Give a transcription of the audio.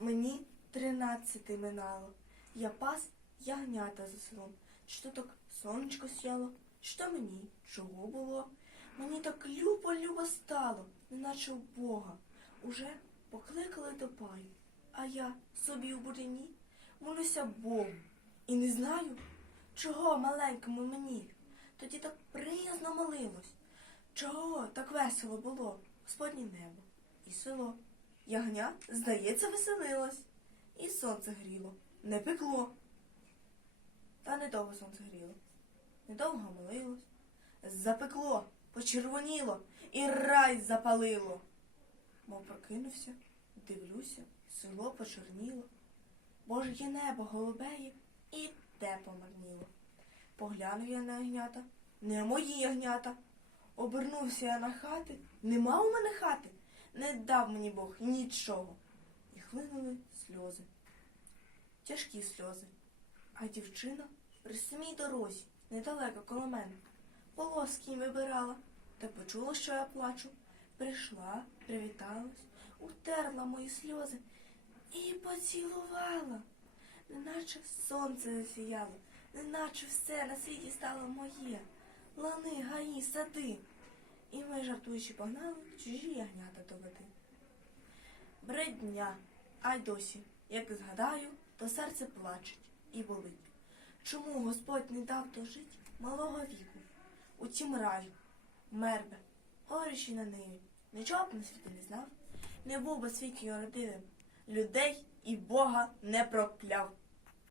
Мені тринадцяти минало. Я пас ягнята за селом. Чи так сонечко сяло, то мені чого було? Мені так любо-любо стало, неначе в Бога. Уже покликали до паю, а я собі в буряні молюся Богу. І не знаю, чого маленькому мені. Тоді так приязно молилось. Чого так весело було Господнє небо і село. Ягня, здається, веселилось, і сонце гріло, не пекло. Та недовго сонце гріло, недовго молилось, запекло, почервоніло і рай запалило. Мов прокинувся, дивлюся, село почорніло, Божє небо голубеє і те помарніло. Поглянув я на ягнята, не мої ягнята. Обернувся я на хати, нема у мене хати, не дав мені Бог нічого. І хлинули сльози, тяжкі сльози. А дівчина при самій дорозі, недалеко коло мене, полоски вибирала, та почула, що я плачу. Прийшла, привіталась, утерла мої сльози і поцілувала, неначе сонце засіяло, неначе все на світі стало моє, лани, гаї, сади. І ми, жартуючи, погнали чужі ягнята до води. А й досі, як згадаю, то серце плачеть і болить. Чому Господь не дав дожить малого віку? У тім раю, мербе, горищі на ниві, нічого б на світі не знав, не був би світ його родиним, людей і Бога не прокляв.